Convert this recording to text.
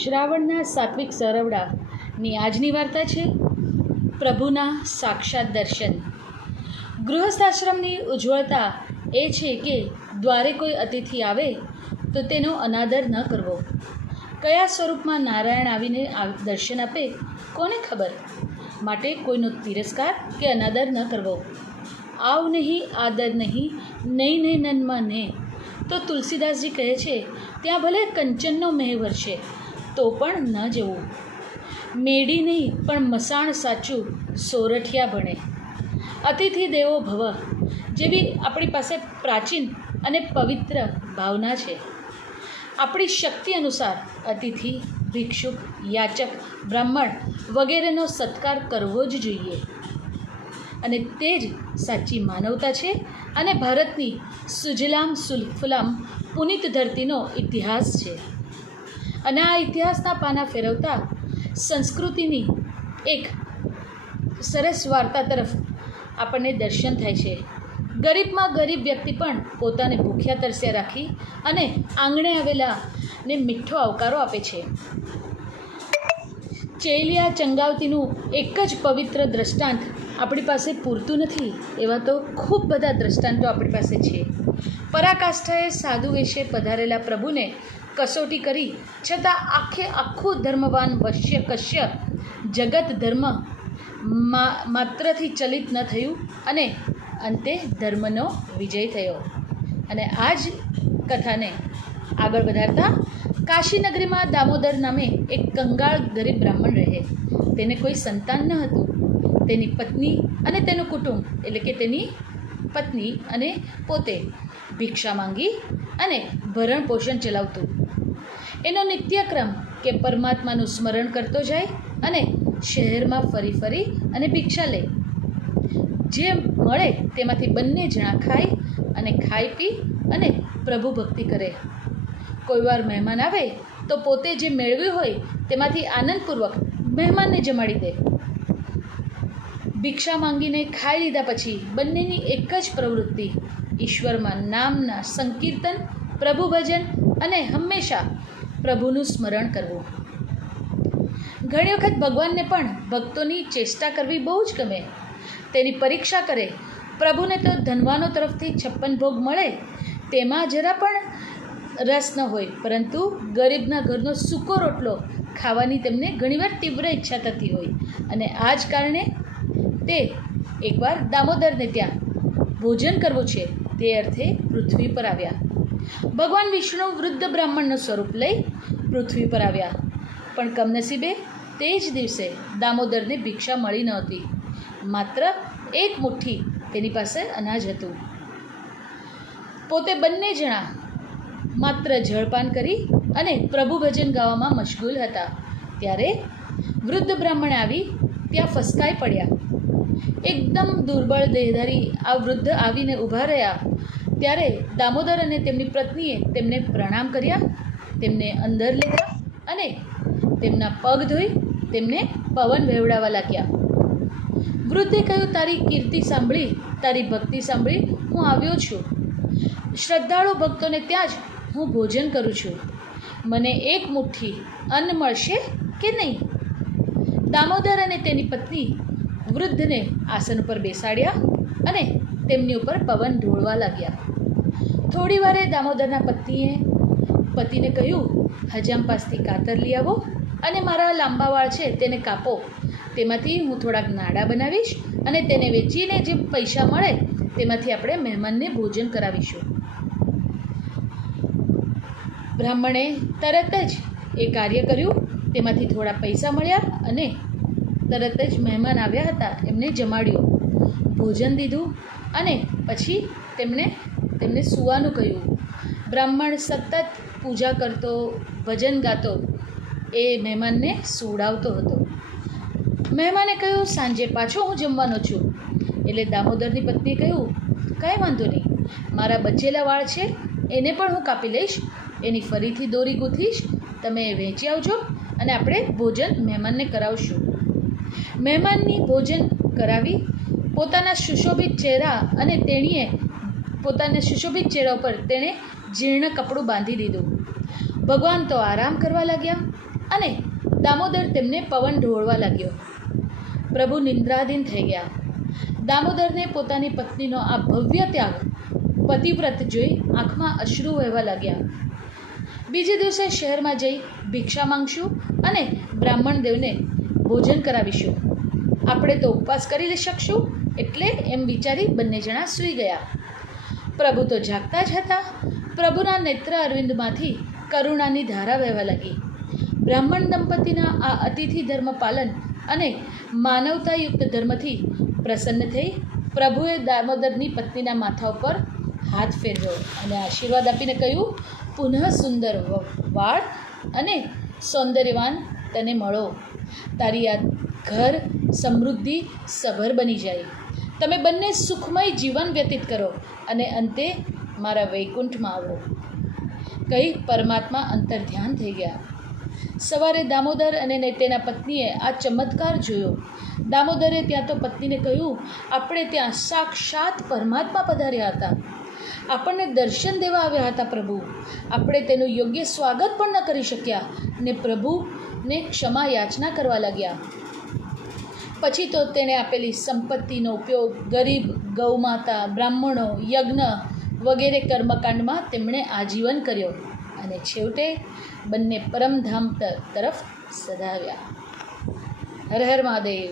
શ્રાવણના સાત્વિક સરવડાની આજની વાર્તા છે પ્રભુના સાક્ષાત દર્શન। ગૃહસ્થાશ્રમની ઉજ્જવળતા એ છે કે દ્વારે કોઈ અતિથિ આવે તો તેનો અનાદર ન કરવો। કયા સ્વરૂપમાં નારાયણ આવીને દર્શન આપે કોને ખબર, માટે કોઈનો તિરસ્કાર કે અનાદર ન કરવો। આવ નહીં આદર નહીં, નહીં ને નનમાં ને, તો તુલસીદાસજી કહે છે ત્યાં ભલે કંચનનો મેહ વરસે તો પણ ન જવું। મેડી નહીં પણ મસાણ સાચું સોરઠિયા ભણે। અતિથિ દેવો ભવ જેવી આપણી પાસે પ્રાચીન અને પવિત્ર ભાવના છે। આપણી શક્તિ અનુસાર અતિથિ, ભિક્ષુક, યાચક, બ્રાહ્મણ વગેરેનો સત્કાર કરવો જ જોઈએ અને તે જ સાચી માનવતા છે અને ભારતની સુજલામ સુફલામ પુનિત ધરતીનો ઇતિહાસ છે। અને આ ઇતિહાસના પાના ફેરવતા સંસ્કૃતિની એક સરસ વાર્તા તરફ આપણને દર્શન થાય છે। ગરીબમાં ગરીબ વ્યક્તિ પણ પોતાને ભૂખ્યા તરસ્યા રાખી અને આંગણે આવેલાને મીઠો આવકારો આપે છે। ચેલિયા ચંગાવતીનું એક જ પવિત્ર દ્રષ્ટાંત આપણી પાસે પૂરતું નથી, એવા તો ખૂબ બધા દ્રષ્ટાંતો આપણી પાસે છે। પરાકાષ્ઠાએ સાધુ વેશે પધારેલા પ્રભુને કસોટી કરી છતાં આખું ધર્મવાન વશ્ય કશ્ય જગત ધર્મ માત્રથી ચલિત ન થયું અને અંતે ધર્મનો વિજય થયો। અને આ જ કથાને આગળ વધારતા કાશીનગરીમાં દામોદર નામે એક કંગાળ ગરીબ બ્રાહ્મણ રહે। તેને કોઈ સંતાન ન હતું। તેની પત્ની અને તેનું કુટુંબ એટલે કે તેની પત્ની અને પોતે ભિક્ષા માંગી અને ભરણ પોષણ ચલાવતું। એનો નિત્યક્રમ કે પરમાત્માનું સ્મરણ કરતો જાય અને શહેરમાં ફરી ફરી અને ભિક્ષા લે। જે મળે તેમાંથી બંને જણા ખાય અને ખાઈ પી અને પ્રભુ ભક્તિ કરે। કોઈવાર મહેમાન આવે તો પોતે જે મેળવ્યું હોય તેમાંથી આનંદપૂર્વક મહેમાનને જમાડી દે। ભિક્ષા માંગીને ખાઈ લીધા પછી બંનેની એક જ પ્રવૃત્તિ ઈશ્વરમાં નામના સંકીર્તન, પ્રભુ ભજન અને હંમેશા પ્રભુનું સ્મરણ કરવું। ઘણી વખત ભગવાનને પણ ભક્તોની ચેષ્ટા કરવી બહુ જ ગમે। તેની પરીક્ષા કરે। પ્રભુને તો ધનવાનો તરફથી 56 ભોગ મળે તેમાં જરા પણ રસ ન હોય, પરંતુ ગરીબના ઘરનો સૂકો રોટલો ખાવાની તેમને ઘણીવાર તીવ્ર ઈચ્છા થતી હોય અને આ જ કારણે તે એકવાર દામોદરને ત્યાં ભોજન કરવું છે તે અર્થે પૃથ્વી પર આવ્યા। ભગવાન વિષ્ણુ વૃદ્ધ બ્રાહ્મણનું સ્વરૂપ લઈ પૃથ્વી પર આવ્યા, પણ કમનસીબે તે જ દિવસે દામોદરને ભિક્ષા મળી નહોતી। માત્ર એક મુઠ્ઠી તેની પાસે અનાજ હતું। પોતે બંને જણા માત્ર જળપાન કરી અને પ્રભુ ભજન ગાવામાં મશગુલ હતા। ત્યારે વૃદ્ધ બ્રાહ્મણ આવી ત્યાં ફસકાઈ પડ્યા। એકદમ દુર્બળ દેહધારી આ વૃદ્ધ આવીને ઊભા રહ્યા ત્યારે દામોદર અને તેમની પત્નીએ તેમને પ્રણામ કર્યા, તેમને અંદર લીધા અને તેમના પગ ધોઈ તેમને પવન વહેવડાવવા લાગ્યા। વૃદ્ધે કહ્યું, તારી કીર્તિ સાંભળી, તારી ભક્તિ સાંભળી હું આવ્યો છું। શ્રદ્ધાળુ ભક્તોને ત્યાં જ હું ભોજન કરું છું। મને એક મુઠ્ઠી અન્ન મળશે કે નહીં? દામોદર અને તેની પત્ની વૃદ્ધને આસન ઉપર બેસાડ્યા અને તેમની ઉપર પવન ઢોળવા લાગ્યા। થોડી વારે દામોદરના પત્નીએ પતિને કહ્યું, હજામપાસથી કાતર લઈ આવો અને મારા લાંબા વાળ છે તેને કાપો। તેમાંથી હું થોડાક નાડા બનાવીશ અને તેને વેચીને જે પૈસા મળે તેમાંથી આપણે મહેમાનને ભોજન કરાવીશું। બ્રાહ્મણે તરત જ એ કાર્ય કર્યું। તેમાંથી થોડા પૈસા મળ્યા અને તરત જ મહેમાન આવ્યા હતા એમને જમાડ્યો, ભોજન દીધું અને પછી તેમને સૂવાનું કહ્યું। બ્રાહ્મણ સતત પૂજા કરતો, ભજન ગાતો એ મહેમાનને સુવડાવતો હતો। મહેમાને કહ્યું, સાંજે પાછો હું જમવાનો છું। એટલે દામોદરની પત્નીએ કહ્યું, કાંઈ વાંધો નહીં, મારા બચેલા વાળ છે એને પણ હું કાપી લઈશ, એની ફરીથી દોરી ગૂંથીશ, તમે વહેંચી આવજો અને આપણે ભોજન મહેમાનને કરાવશું। મહેમાનની ભોજન કરાવી પોતાના સુશોભિત ચહેરા અને તેણીએ પોતાના સુશોભિત ચહેરા ઉપર તેણે જીર્ણ કપડું બાંધી દીધું। ભગવાન તો આરામ કરવા લાગ્યા અને દામોદર તેમને પવન ઢોળવા લાગ્યો. પ્રભુ નિંદ્રાધીન થઈ ગયા. દામોદરને પોતાની પત્નીનો આ ભવ્ય ત્યાગ, પતિવ્રત જોઈ આંખમાં અશ્રુ વહેવા લાગ્યા. બીજે દિવસે શહેરમાં જઈ ભિક્ષા માંગશું અને બ્રાહ્મણ દેવને ભોજન કરાવીશું. આપણે તો ઉપવાસ કરી શકશું એટલે એમ વિચારી બંને જણા સૂઈ ગયા. પ્રભુ તો જાગતા જ હતા. પ્રભુના નેત્ર અરવિંદમાંથી કરુણાની ધારા વહેવા લાગી. બ્રાહ્મણ દંપતીના આ અતિથિ ધર્મ પાલન અને માનવતાયુક્ત ધર્મથી પ્રસન્ન થઈ પ્રભુએ દામોદરની પત્નીના માથા ઉપર હાથ ફેરવ્યો અને આશીર્વાદ આપીને કહ્યું, પુનઃ સુંદર વાળ અને સૌંદર્યવાન તને મળો. તારી આ ઘર સમૃદ્ધિ સભર બની જાય. તમે બંને સુખમય જીવન વ્યતીત કરો અને અંતે મારા વૈકુંઠમાં આવો. કહી પરમાત્મા અંતર્ધ્યાન થઈ ગયા. સવારે દામોદર અને તેના પત્નીએ આ ચમત્કાર જોયો. દામોદરે ત્યાં તો પત્નીને કહ્યું, આપણે ત્યાં સાક્ષાત પરમાત્મા પધાર્યા હતા. આપણને દર્શન દેવા આવ્યા હતા પ્રભુ. આપણે તેનું યોગ્ય સ્વાગત પણ ન કરી શક્યા ને પ્રભુને ક્ષમા યાચના કરવા લાગ્યા. પછી તો તેણે આપેલી સંપત્તિનો ઉપયોગ ગરીબ, ગૌમાતા, બ્રાહ્મણો, યજ્ઞ વગેરે કર્મકાંડમાં તેમણે આજીવન કર્યો અને છેવટે બંને પરમધામ તરફ સધાવ્યા. હર હર મહાદેવ.